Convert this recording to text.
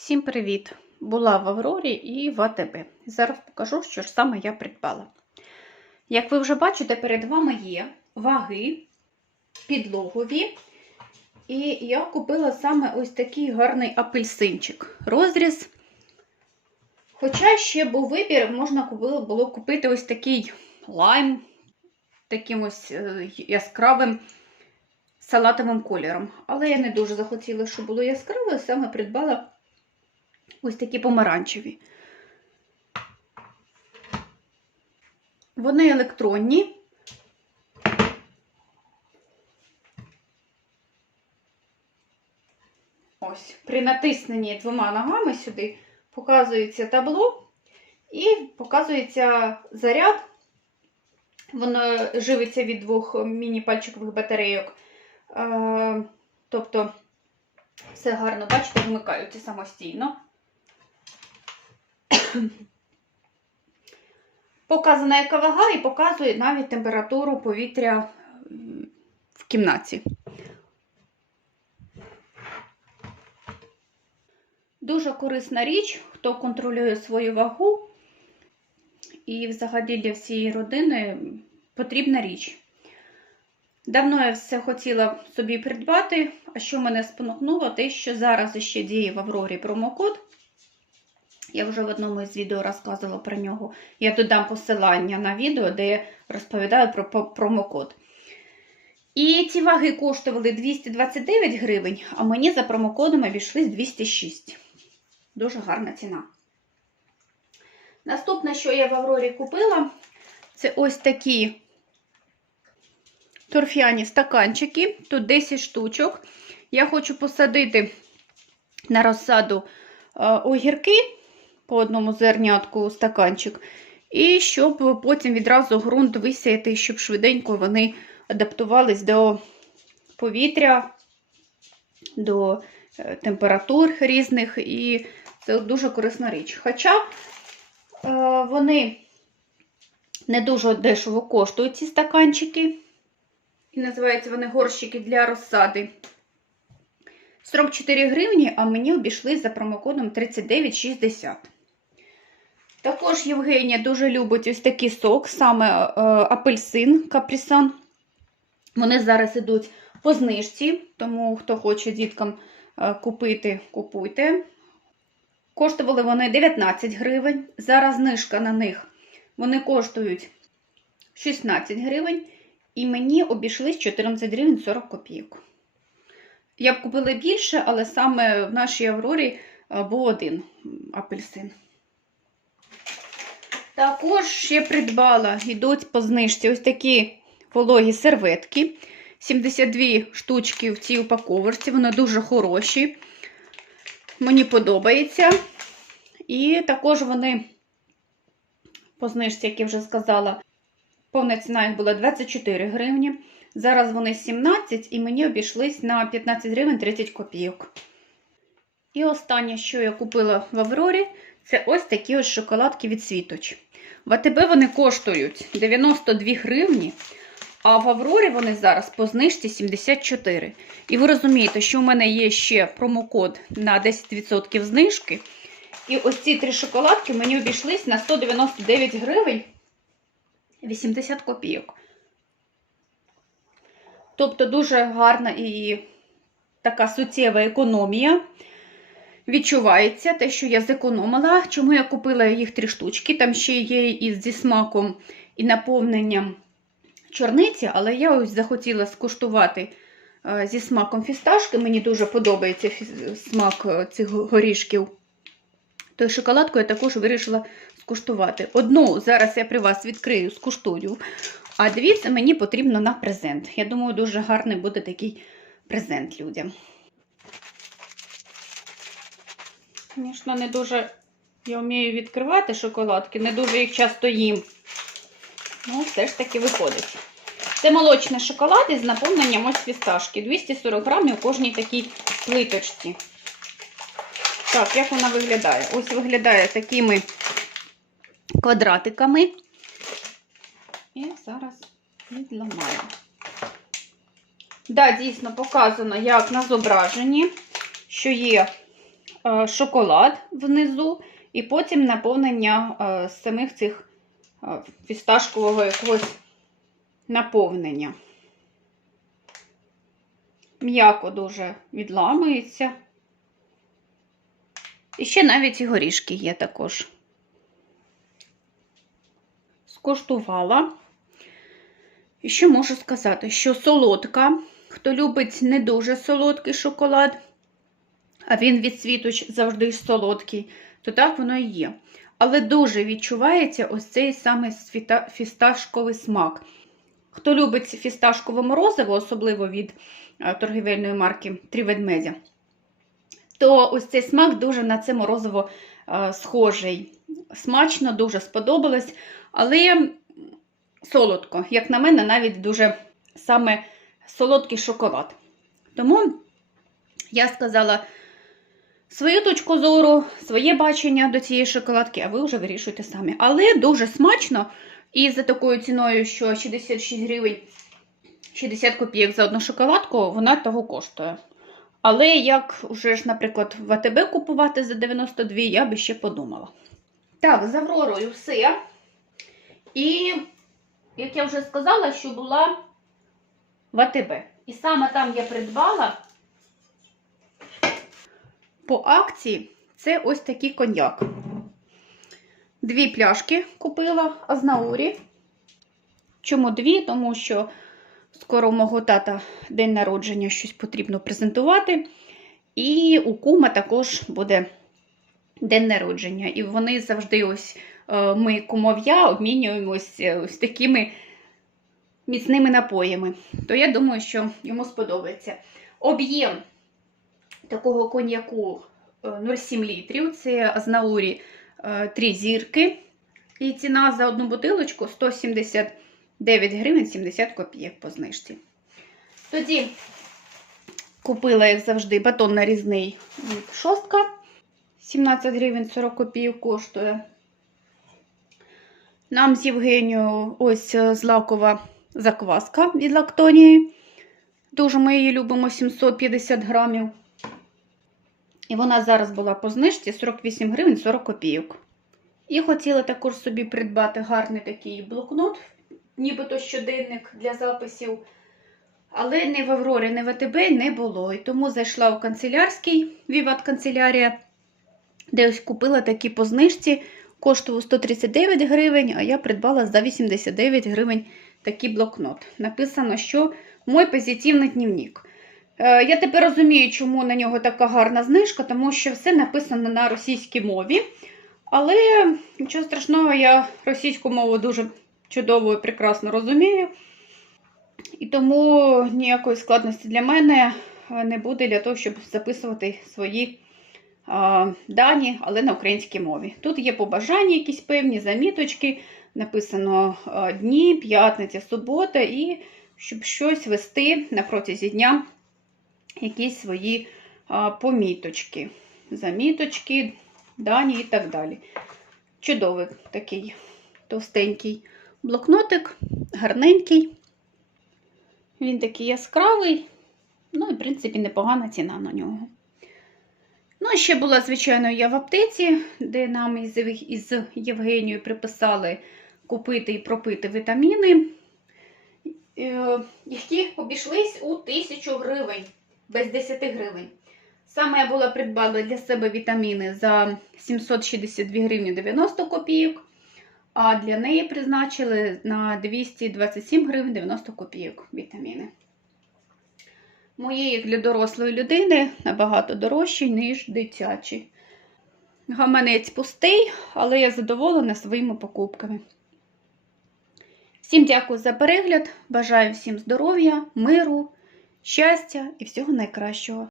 Всім привіт! Була в Аврорі і в АТБ. Зараз покажу, що ж саме я придбала. Як ви вже бачите, перед вами є ваги підлогові. І я купила саме ось такий гарний апельсинчик. Розріз. Хоча ще був вибір, можна було, купити ось такий лайм, таким ось е, яскравим салатовим кольором. Але я не дуже захотіла, щоб було яскраве, саме придбала ось такі помаранчеві. Вони електронні. Ось, при натисненні двома ногами сюди показується табло і показується заряд. Воно живиться від двох міні-пальчикових батарейок. Е, тобто, все гарно, бачите, вмикаються самостійно. Показана яка вага і показує навіть температуру повітря в кімнаті. Дуже корисна річ, хто контролює свою вагу, і взагалі для всієї родини потрібна річ. Давно я все хотіла собі придбати, а що мене спонукнуло, те, що зараз ще діє в Аврорі промокод. Я вже в одному із відео розказувала про нього. Я додам посилання на відео, де я розповідаю про промокод. І ці ваги коштували 229 гривень, а мені за промокодом обійшлись 206. Дуже гарна ціна. Наступне, що я в Аврорі купила, це ось такі торф'яні стаканчики. Тут 10 штучок. Я хочу посадити на розсаду огірки по одному зернятку стаканчик. І щоб потім відразу ґрунт висіяти, щоб швиденько вони адаптувались до повітря, до температур різних, і це дуже корисна річ. Хоча вони не дуже дешево коштують, ці стаканчики. І називаються вони горщики для розсади. 44 гривні, а мені обійшли за промокодом 39,60. Також Євгенія дуже любить ось такий сок, саме е, апельсин капрісан. Вони зараз йдуть по знижці, тому хто хоче діткам е, купити, купуйте. Коштували вони 19 гривень. Зараз знижка на них. Вони коштують 16 гривень. І мені обійшлись 14 гривень 40 копійок. Я б купила більше, але саме в нашій Аврорі був один апельсин. Також ще придбала, йдуть по знижці ось такі вологі серветки. 72 штучки в цій упаковочці, вони дуже хороші. Мені подобається. І також вони, по знижці, як я вже сказала, повна ціна їх була 24 гривні. Зараз вони 17 і мені обійшлись на 15 гривень 30 копійок. І останнє, що я купила в Аврорі, це ось такі ось шоколадки від світоч. В АТБ вони коштують 92 гривні, а в Аврорі вони зараз по знижці 74. І ви розумієте, що у мене є ще промокод на 10% знижки. І ось ці три шоколадки мені обійшлись на 199 гривень 80 копійок. Тобто дуже гарна і така суттєва економія. Відчувається те, що я зекономила. Чому я купила їх три штучки? Там ще є і зі смаком і наповненням чорниці, але я ось захотіла скуштувати зі смаком фісташки. Мені дуже подобається смак цих горішків. То шоколадку я також вирішила скуштувати. Одну зараз я при вас відкрию, скуштую. А дві мені потрібно на презент. Я думаю, дуже гарний буде такий презент людям. Звісно, не дуже я вмію відкривати шоколадки, не дуже їх часто їм. Ну, все ж таки виходить. Це молочний шоколад із наповненням ось фісташки. 240 грамів у кожній такій плиточці. Так, як вона виглядає? Ось виглядає такими квадратиками. І зараз відламаю. Да, дійсно показано, як на зображенні, що є шоколад внизу, і потім наповнення е, самих цих е, фісташкового якогось наповнення. М'яко дуже відламується. І ще навіть і горішки є також. Скуштувала. І що можу сказати? Що солодка, хто любить не дуже солодкий шоколад, а він від світоч завжди солодкий, то так воно і є. Але дуже відчувається ось цей саме фісташковий смак. Хто любить фісташкове морозиво, особливо від е, торгівельної марки Три ведмедя, то ось цей смак дуже на це морозиво е, схожий. Смачно, дуже сподобалось, але солодко. Як на мене, навіть дуже саме солодкий шоколад. Тому я сказала свою точку зору, своє бачення до цієї шоколадки, а ви вже вирішуєте самі. Але дуже смачно. І за такою ціною, що 66 гривень 60 копійок за одну шоколадку, вона того коштує. Але як вже ж, наприклад, в АТБ купувати за 92, я би ще подумала. Так, з Авророю все. І, як я вже сказала, що була в АТБ. І саме там я придбала по акції це ось такий коньяк. Дві пляшки купила Азнаурі. Чому дві? Тому що скоро у мого тата день народження щось потрібно презентувати. І у кума також буде день народження. І вони завжди ось е, ми кумов'я обмінюємось е, ось такими міцними напоями. То я думаю, що йому сподобається. Об'єм такого коньяку е, 0,7 літрів. Це Азнаурі е, 3 зірки. І ціна за одну бутилочку 179 гривень 70 копійок по знижці. Тоді купила, як завжди, батон нарізний від шостка. 17 гривень 40 копійок коштує. Нам з Євгенією ось е, злакова закваска від лактонії. Дуже ми її любимо 750 грамів. І вона зараз була по знижці 48 гривень 40 копійок. І хотіла також собі придбати гарний такий блокнот, нібито щоденник для записів. Але не в Аврорі, не в АТБ не було. І тому зайшла у канцелярський Віват канцелярія, де ось купила такі по знижці. Коштував 139 гривень, а я придбала за 89 гривень такий блокнот. Написано, що мой позитивний дневник. Е, Я тепер розумію, чому на нього така гарна знижка, тому що все написано на російській мові. Але нічого страшного, я російську мову дуже чудово і прекрасно розумію. І тому ніякої складності для мене е, не буде для того, щоб записувати свої а, дані, але на українській мові. Тут є побажання, якісь певні заміточки, написано дні, п'ятниця, субота, і щоб щось вести на протязі дня, якісь свої поміточки, заміточки, дані і так далі. Чудовий такий товстенький блокнотик, гарненький. Він такий яскравий, ну і, в принципі, непогана ціна на нього. Ну, ще була, звичайно, я в аптеці, де нам із, із Євгенією приписали купити і пропити вітаміни, е, які обійшлись у 1000 гривень, без 10 гривень. Саме я була придбала для себе вітаміни за 762 гривні 90 копійок, а для неї призначили на 227 гривень 90 копійок вітаміни. Мої, як для дорослої людини, набагато дорожчі, ніж дитячі. Гаманець пустий, але я задоволена своїми покупками. Всім дякую за перегляд. Бажаю всім здоров'я, миру, щастя і всього найкращого.